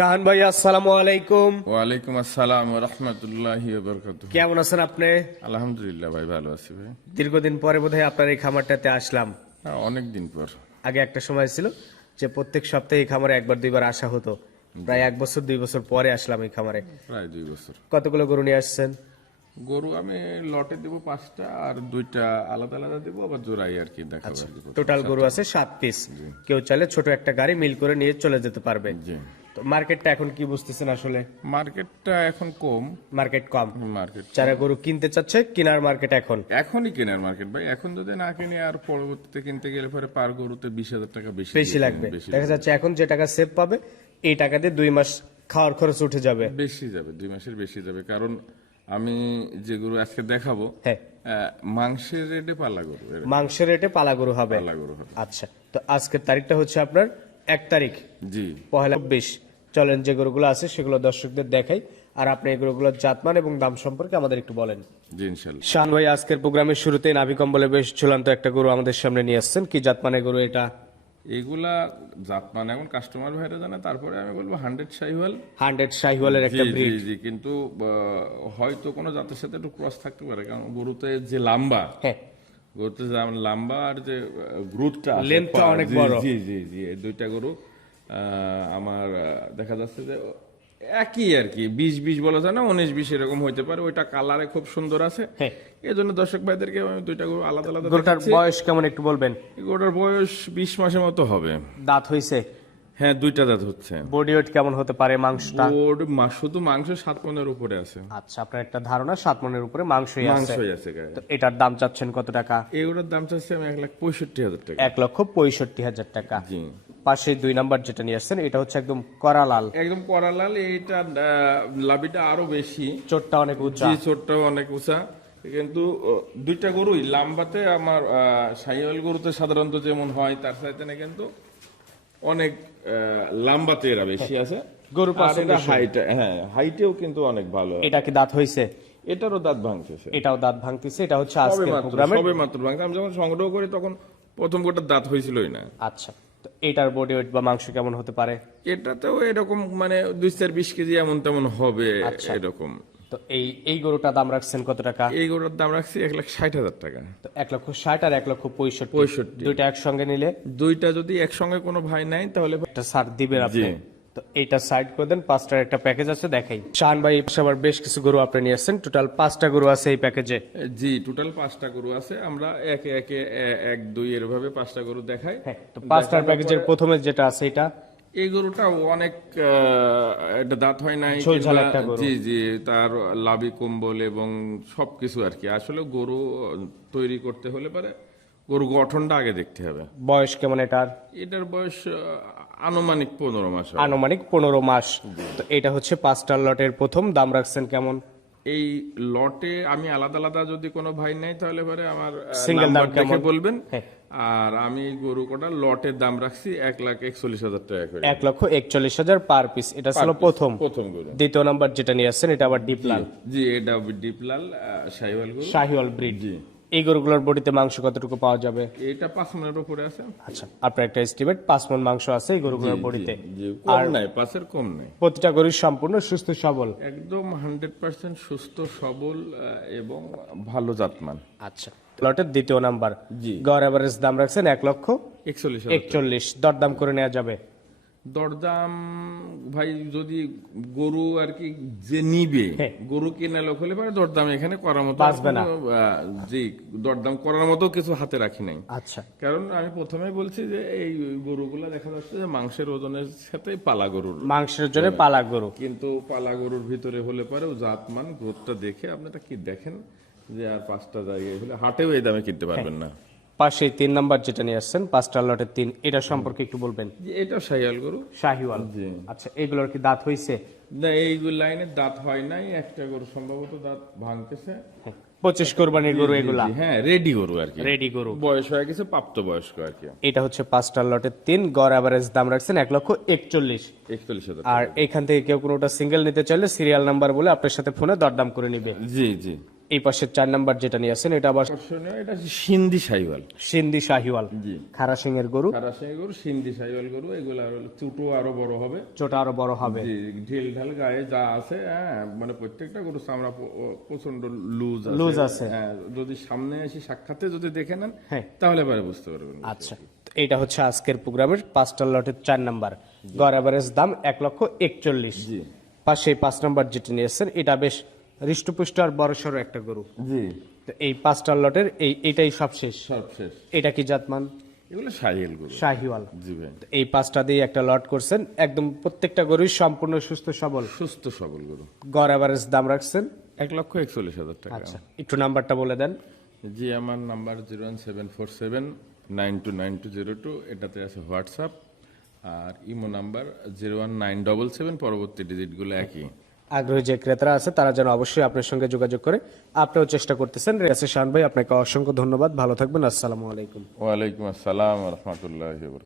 শাহান ভাই আসসালামু আলাইকুম। ওয়ালাইকুম আসসালাম রহমতুল্লাহ কেমন আছেন আপনি? আলহামদুলিল্লাহ ভাই ভালো আছি ভাই। দীর্ঘদিন পরে বোধহয় আপনার এই খামারটাতে আসলাম। হ্যাঁ, অনেক দিন পর। আগে একটা সময় ছিল যে প্রত্যেক সপ্তাহে এই খামারে একবার দুইবার আসা হতো। প্রায় এক বছর দুই বছর পরে আসলাম এই খামারে। প্রায় দুই বছর। কতগুলো গরু নিয়ে আসছেন? গরু আমি লটে দেবো পাঁচটা আর দুইটা আলাদা আলাদা দেবো আবার জোড়াই আর কি দেখাবো টোটাল গরু আছে সাত পিস কেউ চাইলে ছোট একটা গাড়ি মিল করে নিয়ে চলে যেতে পারবে। মার্কেটটা এখন কি বুঝতেছেন আসলে? মার্কেটটা এখন কম। মার্কেট কম। মার্কেট যারা গরু কিনতে চাচ্ছে কেনার মার্কেট এখন। এখনই কেনার মার্কেট ভাই। এখন যদি না কিনে আর পরবর্তীতে কিনতে গেলে পরে পার গরুতে বিশ হাজার টাকা বেশি বেশি লাগবে। দেখা যাচ্ছে এখন যে টাকা সেভ পাবে এই টাকা দিয়ে দুই মাস খাওয়ার খরচ উঠে যাবে। বেশি যাবে দুই মাসের বেশি যাবে। কারণ আমি যে গরু আজকে দেখাবো হ্যাঁ। মাংসের রেটে পাল্লা গরু। মাংসের রেটে পালা গরু হবে। পাল্লা গরু হবে। আচ্ছা তো আজকের তারিখটা হচ্ছে আপনার এক তারিখ। জি। পহেলা চব্বিশ চলেন যে গরুগুলো আছে সেগুলো দর্শকদের দেখাই। আর আপনি এই গরুগুলোর জাতমান এবং দাম সম্পর্কে আমাদের একটু বলেন। জি শান ভাই আজকের প্রোগ্রামের শুরুতে নাভি কম্বলে বেশ ঝুলন্ত একটা গরু আমাদের সামনে নিয়ে আসছেন। কি জাতমানের গরু এটা? এগুলা জাত মানে এখন কাস্টমার ভাইরা জানে তারপরে আমি বলব হান্ড্রেড হান্ড্রেড একটা ব্রিড। জি কিন্তু হয়তো কোনো জাতের সাথে একটু ক্রস থাকতে পারে কারণ গরুতে যে লাম্বা হ্যাঁ। গরুতে যে লাম্বা আর যে গ্রুথটা Length টা অনেক বড়। জি জি জি দুইটা গরু আমার দেখা যাচ্ছে যে একই আর কি বিশ বিশ বলা যায় না উনিশ বিশ এরকম হইতে পারে। ওইটা কালারে খুব সুন্দর আছে। হ্যাঁ। এই জন্য দর্শক ভাইদেরকে আমি দুইটা গরু আলাদা আলাদা গরুটার বয়স কেমন একটু বলবেন? এই গরুটার বয়স বিশ মাসের মতো হবে। দাঁত হইছে? হ্যাঁ দুইটা দাঁত হচ্ছে। বডি ওয়েট কেমন হতে পারে মাংসটা? ওর শুধু মাংস সাত পনেরো উপরে আছে। আচ্ছা আপনার একটা ধারণা সাত মনের উপরে মাংসই আছে। মাংসই আছে তো এটার দাম চাচ্ছেন কত টাকা? এগুলোর দাম চাচ্ছে আমি এক লাখ পঁয়ষট্টি হাজার টাকা। এক লক্ষ পঁয়ষট্টি হাজার টাকা। জি। পাশে দুই নাম্বার যেটা নিয়ে আসছেন এটা হচ্ছে একদম করা লাল একদম করালাল এইটা লাভিটা আরও বেশি। চোটটা অনেক উঁচা। চোরটাও অনেক উঁচা। কিন্তু দুইটা গরুই লাম্বাতে আমার সাইওয়াল গরুতে সাধারণত যেমন হয় তার সাথে না কিন্তু অনেক লাম্বাতে এরা বেশি আছে। গরু পাশে এটা হাইট হ্যাঁ হাইটেও কিন্তু অনেক ভালো। এটা কি দাঁত হইছে? এটারও দাঁত ভাঙতেছে এটাও দাঁত ভাঙতেছে এটা হচ্ছে আজকে মাত্র প্রোগ্রামে সবে মাত্র ভাঙতে আমি যখন সংগ্রহ করি তখন প্রথম গোটা দাঁত হয়েছিলই না। আচ্ছা। এটার বডি ওয়েট বা মাংস কেমন হতে পারে? এটাতেও এরকম মানে দুই চার বিশ কেজি এমন তেমন হবে আচ্ছা। এরকম। তো এই এই গরুটা দাম রাখছেন কত টাকা? এই গরুর দাম রাখছি এক লাখ ষাট হাজার টাকা। তো এক লক্ষ ষাট আর এক লক্ষ পঁয়ষট্টি। পঁয়ষট্টি। দুইটা একসঙ্গে নিলে? দুইটা যদি একসঙ্গে কোনো ভাই নাই তাহলে একটা সার দিবেন আপনি। তো এইটা সাইড করে দেন পাঁচটার একটা প্যাকেজ আছে দেখাই। শাহান ভাই আবার বেশ কিছু গরু আপনি নিয়ে আসছেন। টোটাল পাঁচটা গরু আছে এই প্যাকেজে জি টোটাল পাঁচটা গরু আছে। আমরা একে একে এক দুই এরভাবে পাঁচটা গরু দেখাই। হ্যাঁ তো পাঁচটার প্যাকেজের প্রথমে যেটা আছে এটা? এই গরুটা অনেক এটা দাঁত হয় নাই। জি জি তার লাভি কম্বল এবং সবকিছু আর কি। আসলে গরু তৈরি করতে হলে পারে গরু গঠনটা আগে দেখতে হবে। বয়স কেমন এটার? এটার বয়স আনুমানিক পনেরো মাস আনুমানিক পনেরো মাস। তো এটা হচ্ছে পাঁচটা লটের প্রথম দাম রাখছেন কেমন? এই লটে আমি আলাদা আলাদা যদি কোনো ভাই নেই তাহলে পরে আমার Single দাম দেখে কেমন? বলবেন। হ্যাঁ। আর আমি গরু কটা লটের দাম রাখছি এক লাখ একচল্লিশ হাজার টাকা করে। এক লক্ষ একচল্লিশ হাজার পার পিস। এটা ছিল প্রথম। প্রথম গরু। দ্বিতীয় নাম্বার যেটা নিয়ে আসছেন এটা আবার ডিপ লাল জি এটা ডিপলাল সাইওয়াল গরু। শাহিওয়াল ব্রিড জি। এই গরুগুলোর বডিতে মাংস কতটুকু পাওয়া যাবে? এটা পাঁচ মিনিটের উপরে আছে। আচ্ছা আপনার একটা এস্টিমেট পাঁচ মন মাংস আছে এই গরুগুলোর বডিতে। কম নাই পাঁচের কম নাই। প্রতিটা গরু সম্পূর্ণ সুস্থ সবল। একদম হান্ড্রেড পার্সেন্ট সুস্থ সবল এবং ভালো জাতমান। আচ্ছা লটের দ্বিতীয় নাম্বার। জি। গড় এভারেজ দাম রাখছেন এক লক্ষ একচল্লিশ একচল্লিশ। দরদাম করে নেওয়া যাবে। দরদাম ভাই যদি গরু আর কি যে নিবে হ্যাঁ। গরু কেনা লোক হলে পরে দরদাম এখানে করার মতো না। জি দরদাম করার মতো কিছু হাতে রাখি নাই। আচ্ছা। কারণ আমি প্রথমে বলছি যে এই গরুগুলা দেখা যাচ্ছে যে মাংসের ওজনের সাথে পালা গরুর। মাংসের জন্য পালা গরু। কিন্তু পালা গরুর ভিতরে হলে পরেও জাতমান গ্রোথটা দেখে আপনারা কি দেখেন যে আর পাঁচটা জায়গায় হলে হাটেও এই দামে কিনতে পারবেন না। পাশে তিন নাম্বার যেটা নিয়ে আসছেন পাঁচটা লটের তিন এটা সম্পর্কে একটু বলবেন? এটা সাইয়াল গরু। শাহিওয়াল। আচ্ছা এগুলোর কি দাঁত হইছে? না এই লাইনে দাঁত হয় নাই একটা গরু সম্ভবত দাঁত ভাঙতেছে। পঁচিশ কোরবানির গরু এগুলা? হ্যাঁ রেডি গরু আর কি। রেডি গরু। বয়স হয়ে গেছে প্রাপ্ত বয়স্ক আর কি। এটা হচ্ছে পাঁচটা লটের তিন গড় অ্যাভারেজ দাম রাখছেন এক লক্ষ একচল্লিশ। একচল্লিশ আর এখান থেকে কেউ কোনোটা সিঙ্গেল নিতে চাইলে সিরিয়াল নাম্বার বলে আপনার সাথে ফোনে দরদাম করে নিবে। জি জি। এই পাশের চার নাম্বার যেটা নিয়ে আসছেন এটা আবার এটা সিন্ধি সাইওয়াল সিন্ধি শাহিওয়াল জি। খারা সিং এর গরু। কারাসাই গরু সিন্ধি সাইওয়াল গরু এগুলো চুটো আরও বড় হবে। চোটা আরও বড় হবে। জি, ঢিল ঢাল গায়ে যা আছে হ্যাঁ মানে প্রত্যেকটা গরু চামড়া ও প্রচণ্ড লুজ লুজ আছে। হ্যাঁ যদি সামনে এসে সাক্ষাতে যদি দেখে নেন হ্যাঁ। তাহলে এবারে বুঝতে পারবেন। আচ্ছা এটা হচ্ছে আজকের প্রোগ্রামের পাঁচটা লটের চার নাম্বার। গড় অ্যাভারেজ দাম এক লক্ষ একচল্লিশ। পাশে পাঁচ নাম্বার যেটা নিয়ে এসছেন এটা বেশ হৃষ্টপুষ্ট আর বড় সড়ো একটা গরু। জি। তো এই পাঁচটা লটের এই এটাই সব শেষ। সব শেষ। এটা কি জাতমান? এগুলো সাইয়েল গরু। শাহিওয়াল। জি ভাই। এই পাঁচটা দিয়ে একটা লট করছেন। একদম প্রত্যেকটা গরুই সম্পূর্ণ সুস্থ সবল। সুস্থ সবল গরু। গড় অ্যাভারেজ দাম রাখছেন? এক লক্ষ একচল্লিশ হাজার টাকা। আচ্ছা একটু নাম্বারটা বলে দেন। জি আমার number zero one seven four seven nine two nine two zero two. এটাতে আছে হোয়াটসঅ্যাপ। আর imo number zero one nine double seven. পরবর্তী ডিজিটগুলো একই। আগ্রহী যে ক্রেতারা আছে, তারা যেন অবশ্যই আপনার সঙ্গে যোগাযোগ করে। আপনিও চেষ্টা করতেছেন। রেয়াসে শান ভাই, আপনাকে অসংখ্য ধন্যবাদ। ভালো থাকবেন। আসসালামু আলাইকুম। ওয়ালাইকুম আসসালাম রহমতুল্লাহ